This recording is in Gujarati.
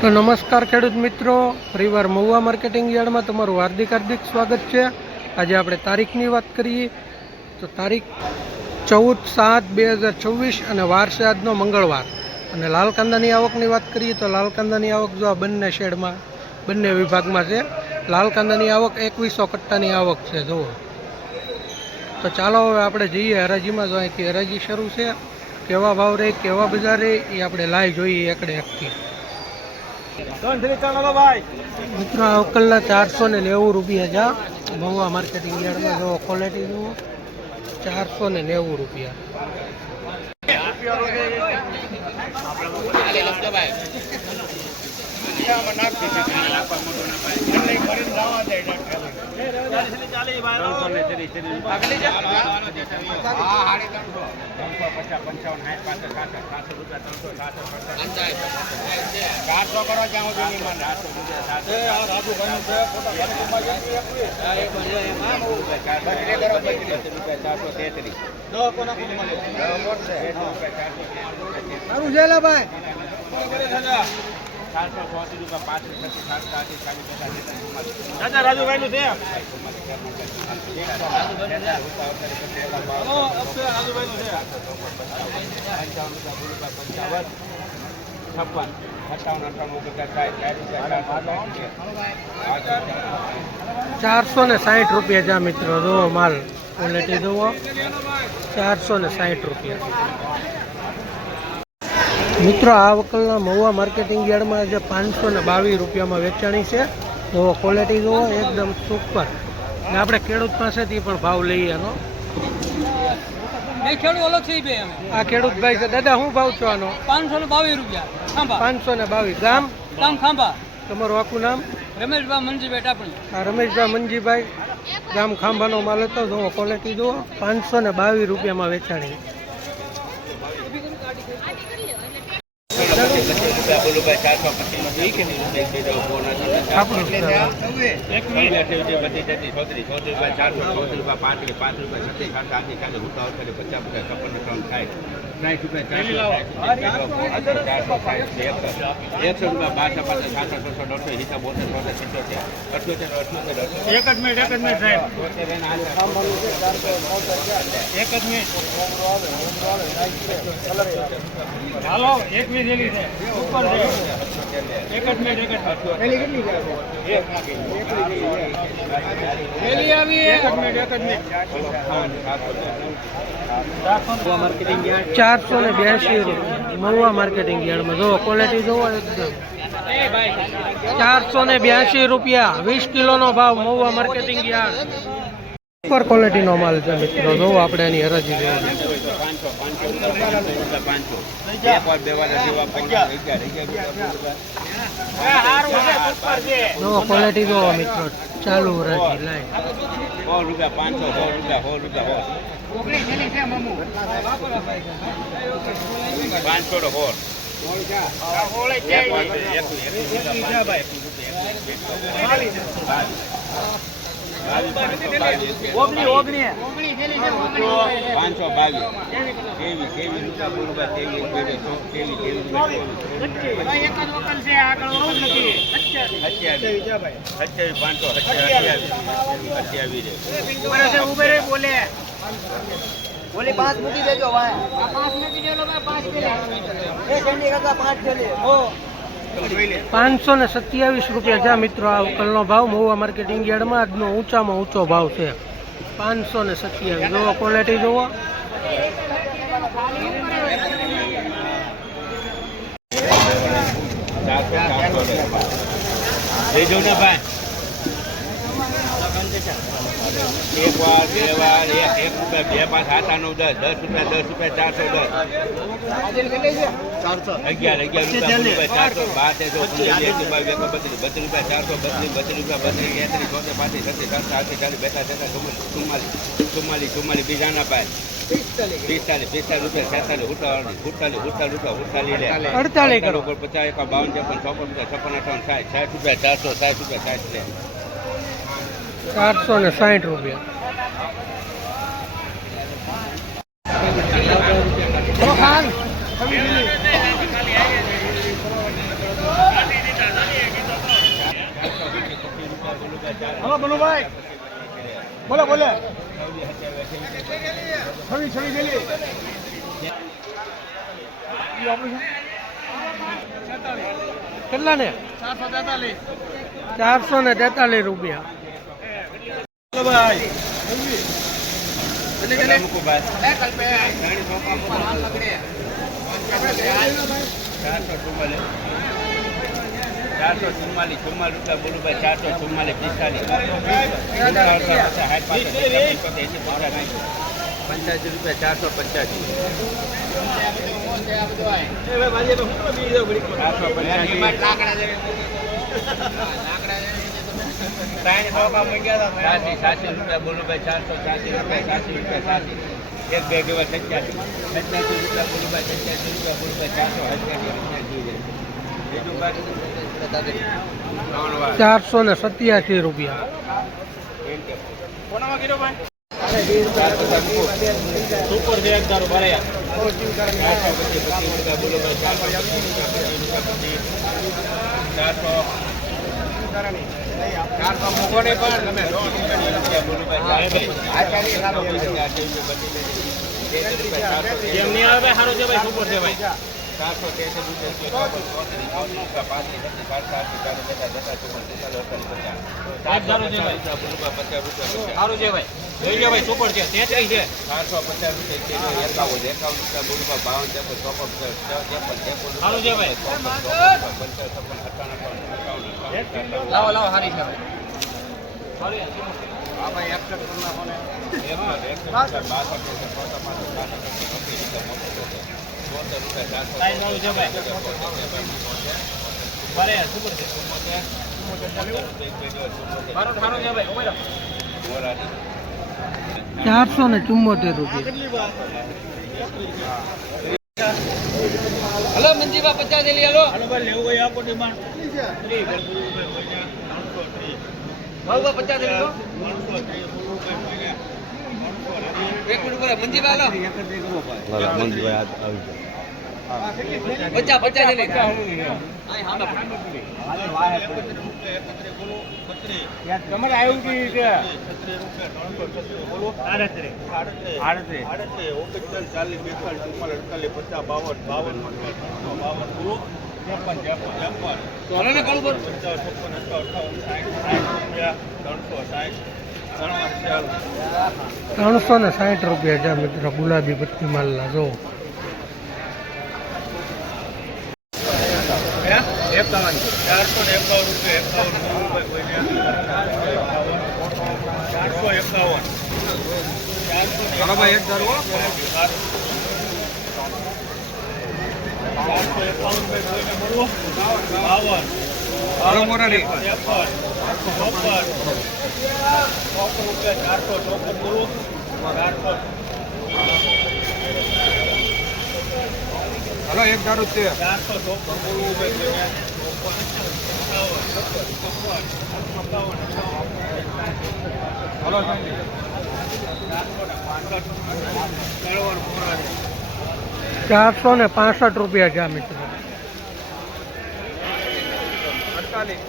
તો નમસ્કાર ખેડૂત મિત્રો, ફરીવાર મહુવા માર્કેટિંગ યાર્ડમાં તમારું હાર્દિક સ્વાગત છે। આજે આપણે તારીખની વાત કરીએ તો તારીખ 14/7/2024 અને વાર છે આજનો મંગળવાર। અને લાલ કાંદાની આવકની વાત કરીએ તો લાલ કાંદાની આવક જો આ બંને શેડમાં બંને વિભાગમાં છે। લાલ કાંદાની આવક 2100 કટ્ટાની આવક છે જુઓ। તો ચાલો હવે આપણે જઈએ હરાજીમાં। જો અહીંથી હરાજી શરૂ છે, કેવા ભાવ રહે કેવા બજાર રહે એ આપણે લાઈવ જોઈએ એકડે એકથી। મિત્રો આ અવકલના 490 રૂપિયા જા મહુવા માર્કેટિંગ યાર્ડમાં। જો ક્વોલિટી જુઓ, 490 રૂપિયા। દાદા રાજુભાઈ નું છે ₹460 જા મિત્રો। જો માલ ક્વોલિટી જુઓ, 460 રૂપિયા। મિત્રો આ વકલના મહુવા માર્કેટિંગ યાર્ડમાં આજે 522 રૂપિયામાં વેચાણી છે। તો ક્વોલિટી જુઓ, એકદમ સુપર। ને આપણે ખેડૂત પાસેથી પણ ભાવ લઈએ એનો। આ ખેડૂત ભાઈ છે, દાદા શું ભાવ છો આનો? 522 રૂપિયા। 522। ગામ ખાંભા। તમારું આખું નામ? રમેશભાઈ મંજીભાઈ ટાપણી। આ રમેશભાઈ મંજીભાઈ, ગામ ખાંભાનો માલ હતો। જુઓ ક્વોલિટી જુઓ, 522 રૂપિયામાં વેચાણી। હાલો એક મિનિટ છે ઉપર એક જ મિનિટ ₹482 મહુવા માર્કેટિંગ યાર્ડમાં। જુઓ ક્વોલિટી જુઓ, એકદમ 482 રૂપિયા। 20 કિલોનો ભાવ મહુવા માર્કેટિંગ યાર્ડ। સુપર ક્વોલિટીનો માલ છે મિત્રો। જુઓ આપણે એની હરાજી જોવાની। જુઓ ક્વોલિટી જુઓ મિત્રો, ચાલુ હરાજી લાઈ। 100 રૂપિયા 527 રૂપિયા જા મિત્રો આ અવકલનો ભાવ મહુવા માર્કેટિંગ યાર્ડમાં। આજનો ઊંચામાં ઊંચો ભાવ છે 527। જુઓ ક્વોલિટી જુઓ, એક વાર બે વાર 1 રૂપિયા 2 5 7 8 9 10 રૂપિયા 10 રૂપિયા 411 બીજાના ભાઈ 45 રૂપિયા 47 48 કરો 50 51 52 56 56 58 ₹460 રૂપિયા। બલુભાઈ બોલો બોલે છવી છવી ગયેલી કેટલા ને 443 રૂપિયા. ભાઈ ચારસો ચુમ્માલીસ રૂપિયા બોલું ભાઈ 444 85 રૂપિયા 485 રૂપિયા બોલું ભાઈ 480 રૂપિયા 80 એક બે કેવા 87 રૂપિયા બોલું ભાઈ 87 રૂપિયા બોલું ભાઈ 487 રૂપિયા. સુપર છે એક દારૂ ભરાયા જેમ નહીં આવે સારું છે ભાઈ સુપર છે ભાઈ સારું છે ભાઈ લઈ લો ભાઈ સુપર છે 33 છે 450 રૂપિયા 51 રૂપિયા 52 સારું છે ભાઈ લાવો લાવો સારી છે ભાઈ સારું છે ભાઈ બરે સુપર છે મારો સારું છે ભાઈ ઉમેરો 474 રૂપિયા. હલો મંજીબા 50 લઈ હાલો ભાઈ લેવું હોય આપો ડિમાન્ડ ભાવબા 50 લઈ લો એક મિનિટ ઉપર મંજીબા હાલો 50 લઈ તમારે આવ્યું કે હાલો ને કોણ બોલ 360 રૂપિયા છે મિત્રો ગુલાબી પત્તી માલના. જો 465 રૂપિયા છે મિત્રો. 48